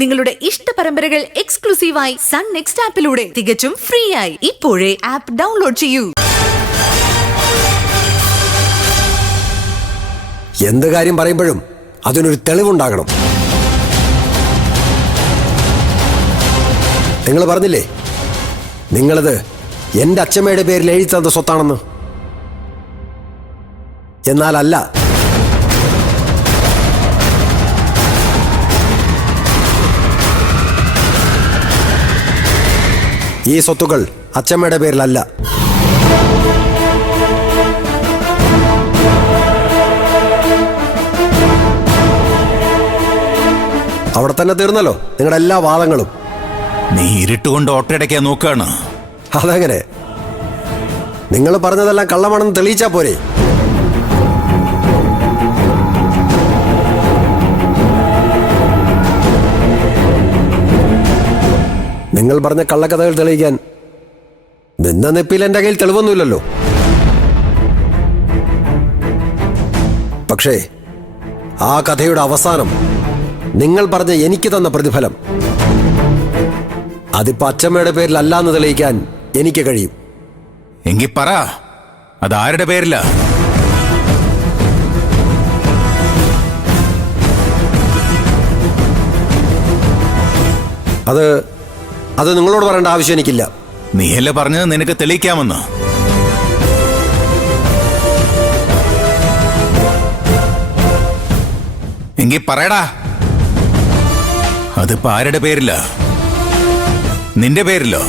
നിങ്ങളുടെ ഇഷ്ട പരമ്പരകൾ എക്സ്ക്ലൂസീവായി സൺ നെക്സ്റ്റ് ആപ്പിലൂടെ തികച്ചും ഫ്രീ ആയി ഇപ്പോഴേ ആപ്പ് ഡൗൺലോഡ് ചെയ്യൂ. എന്ത് കാര്യം പറയുമ്പോഴും അതിനൊരു തെളിവുണ്ടാകണം. നിങ്ങൾ പറഞ്ഞില്ലേ നിങ്ങളത് എൻ്റെ അച്ഛമ്മയുടെ പേരിൽ എഴുതി തന്ന സ്വത്താണെന്ന്. എന്നാലല്ല, ഈ സ്വത്തുക്കൾ അച്ഛമ്മയുടെ പേരിലല്ല. അവിടെ തന്നെ തീർന്നല്ലോ നിങ്ങളുടെ എല്ലാ വാദങ്ങളും. നീ ഇരുട്ടുകൊണ്ട് ഓട്ടയടയ്ക്കാൻ നോക്കാണ്. അതെങ്ങനെ? നിങ്ങൾ പറഞ്ഞതെല്ലാം കള്ളമാണെന്ന് തെളിയിച്ചാ പോരെ? നിങ്ങൾ പറഞ്ഞ കള്ളക്കഥകൾ തെളിയിക്കാൻ നിന്ന നെപ്പിൽ എൻ്റെ കയ്യിൽ തെളിവൊന്നുമില്ലല്ലോ. പക്ഷേ ആ കഥയുടെ അവസാനം നിങ്ങൾ പറഞ്ഞ എനിക്ക് തന്ന പ്രതിഫലം അതിപ്പോ അച്ഛമ്മയുടെ പേരിലല്ലാന്ന് തെളിയിക്കാൻ എനിക്ക് കഴിയും. എങ്കിൽ പറ, അതാരുടെ പേരില? അത് നിങ്ങളോട് പറയേണ്ട ആവശ്യം എനിക്കില്ല. നീയല്ലേ പറഞ്ഞത് നിനക്ക് തെളിയിക്കാമെന്ന്? എങ്കിൽ പറയടാ, അതിപ്പോ ആരുടെ പേരില? നിന്റെ പേരിലോ?